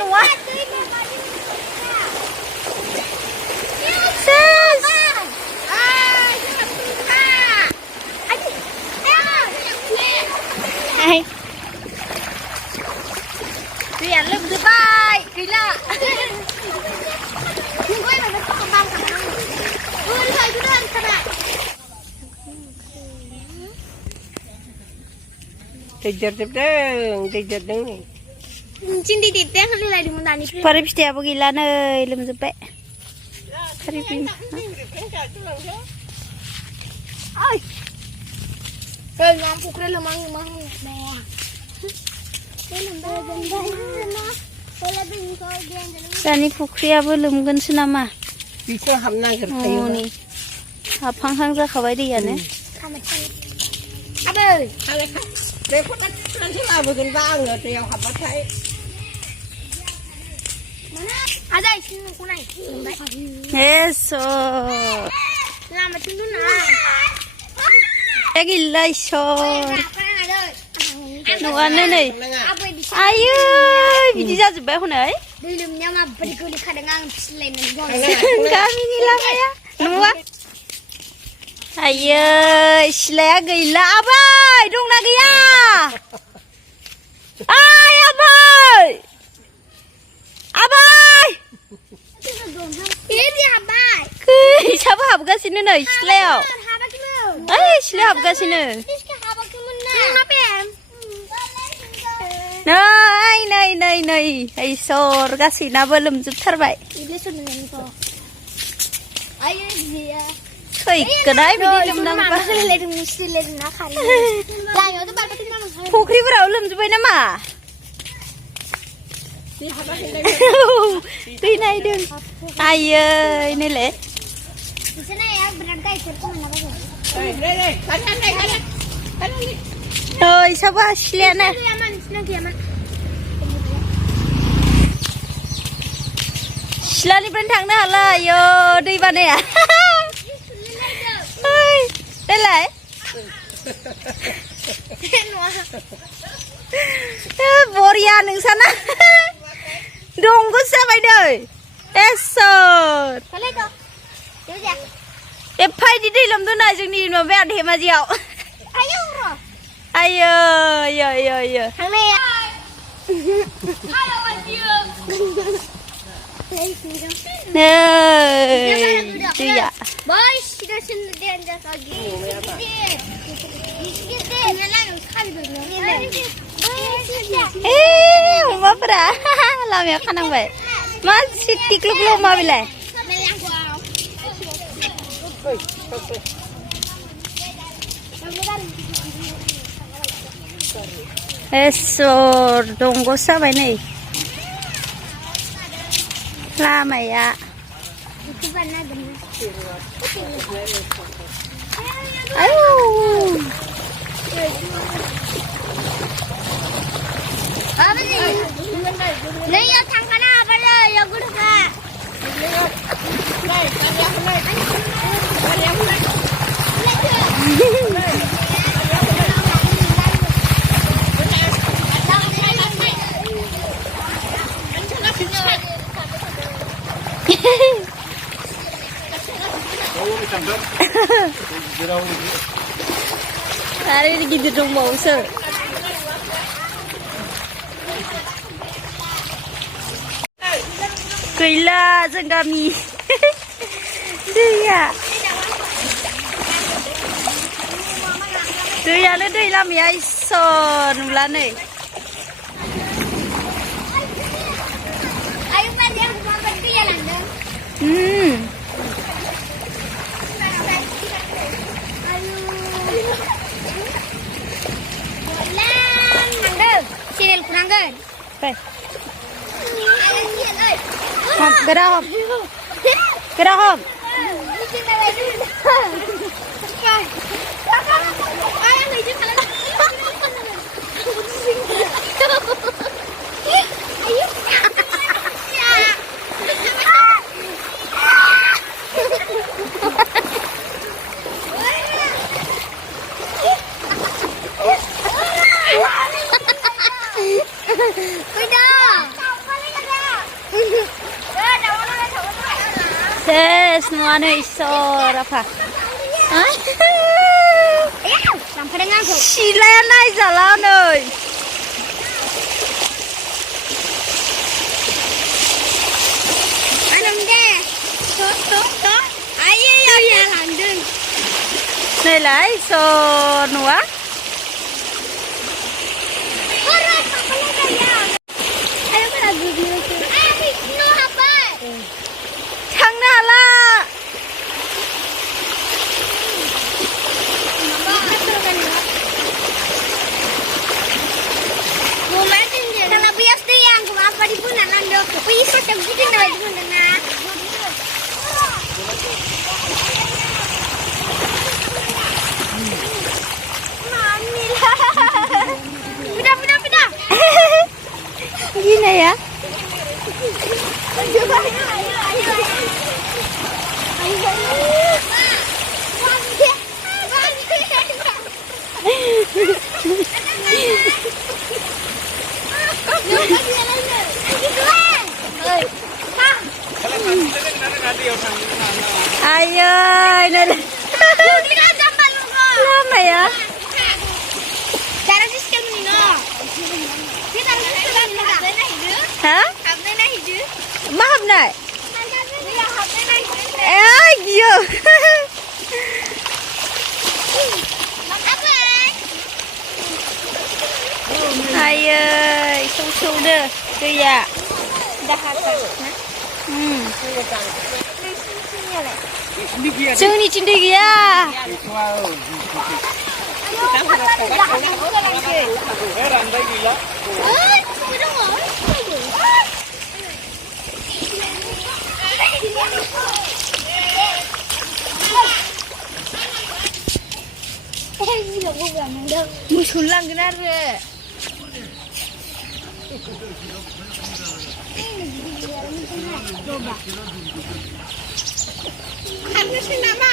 nua. Sis. Ai. Đi ăn lwmjwbbai, gila. Gue ada kembang kan. Gue lagi duluan sana. Tidur nih. Cinti titik yang lagi di mwnhani. Pari pasti apa gila nih lwmjwbbai. Pari pin. Ay. Ngam pukre lemang mewah. Sani fukriyaबो लोमगोनसो नामा? Bisa hamna gertayo. Oh nih. Hafang-hang जाखाबाय दैयानो. Abe. Deko nanti labuhin ba ang दैयाव हाबबाथाय. Mana? Ada sini kunai. Eso. Lama tunggu na. Gila iso. Nuane nih. Ayo, biji जाजोब्बाय हनै. दै लोमनाया माबायदि गोलैखादों आं फिस्लायनानै दं. गामिनि लामाया नुवा. Ayo, सिलाया गैला आबै दंना गैया? Ay आबै! आबै! Ini habai. साबो हाबगासिनो नै सिलायाव. ओइ सिलायाव हाबगासिनो. नै आइसर गासैनाबो लोमजोबथारबाय. थैगोनहाय बिदि लोमनांबा. फुख्रिफोराव लोमजोब्बाय नामा? दै नायदों. आयै नैलाय. Ôi sao ba xile nè. Xile đi bên thằng nào là yo đi vào nè. Ôi đây lại. Boria nương sana. Dong có sao vậy đời? Eso. Em phải đi đi làm tôi này chừng đi mà vẹn thì mà dẻo. Ayo, yo. Thằng này. Iya. Boy, sudah sendirian lagi. Mama pernah làm ya khăn vậy. Masih tikluk lo mau bilai. Eso, dong có sao vậy này? La mày ạ. Ayo. Lấy thằng cái nào bây giờ giờ cứ được à? Hari ini gitu dong mau se. Gila जों गामि. दैयानो दै लामाया इसर नुला नै. Gerahom. Ses nuano isor apa? Sampai dengan aku. Sisilia Narzary. Anam deh. Tuh. Ayo ya London. Này là isor nua. Ayo kita duduk. No apa? Thằng nào là kalau bias tu yang apa di pun nak ando, pisau cakap kita nak di pun nak. Mami lah. Pindah. gini ya? Ayo, ini lama ya? Cara sistem ni no. Kita sistem ni apa nak hidup? Hah? Apa nak hidup? Maaf nak? Ya, apa nak hidup? Ayo. Apa? Ayo, sung deh, tu ya. Dah habis. Sini cinta ya. Musulang kena re. Kamu kenapa?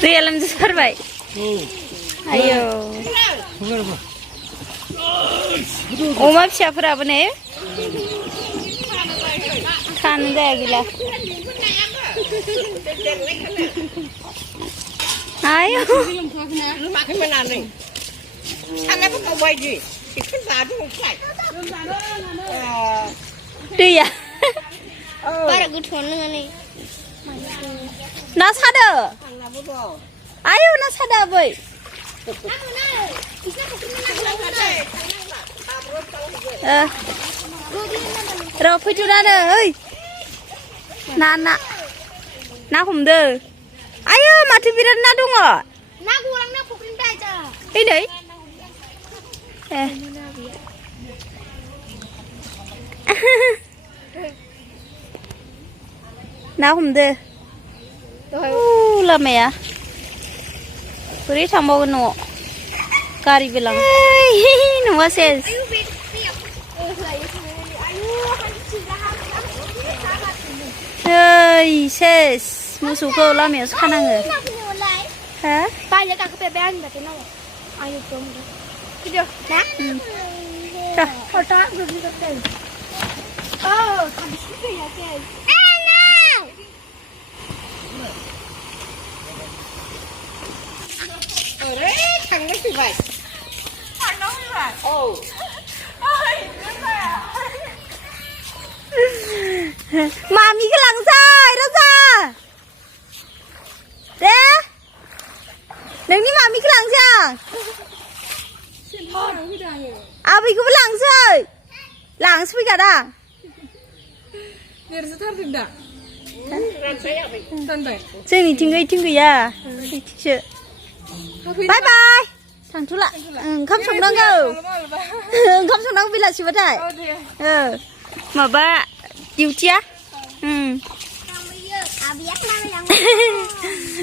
Real Narzary baik. Ayo. Oma फिसाफोरा apa nih? Kan deh gila. Ayo. Makan mana nih? Sana apa kau buat je? Ikan baru bukan. Tu ya. Para guton ni. Nas ada. Sana apa? Ayo nas ada boy. Rồi phải chú ra nè ơi. Na không được. Ayo mati biran na dong ah. Na kurang na pukul aja. Ini. Na không được. Lama ya. Puri thambau no. Kari bilang. Nua ses. Ses. Musuhku lama ya sekarang nge. Hah? Banyak aku pebean berarti no. Ayo kom. Video, nak? Kau tak belum tertel. Oh, kamu suka ya guys. Enak. Ore, thằng nó gì vậy? Thằng nó như vậy. Ồ. Ôi, cái này à? Mami cái lăng sai đó ra. Đấy. Đừng đi mami cái lăng ra. À vì cứ lăng rồi. Lăng suy cả đã. Sini tinggal ya. Bye bye. Thằng chú lại. Không sống đâu đâu. Không sống đâu vì là chị bắt đại. Mà ba yêu chia.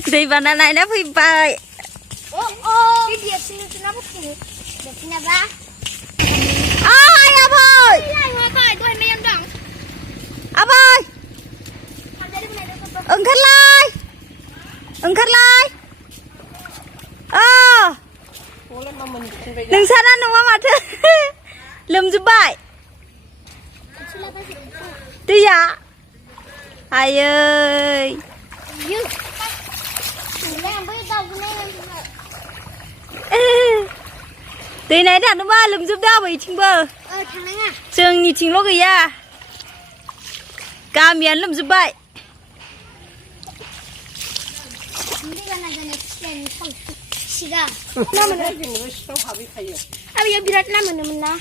Đi vào này nó phi bài. Cái điệp xin nó bốc thử. Điệp xin là ba. Ôi anh ơi. Ngồi khỏi tôi mấy em đỏng. Anh ơi. Khát lai. Khát lai. नोंसाना नङा माथो लोमजोब्बाय दैया आयै दै नायनो थांदोंबा लोमजोबदों आबैथिंबो जोंनिथिंल' गैया गामियानो लोमजोब्बाय आबैया बिराद ना मोनोमोन ना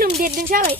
लोमदेरदोंसो जाबाय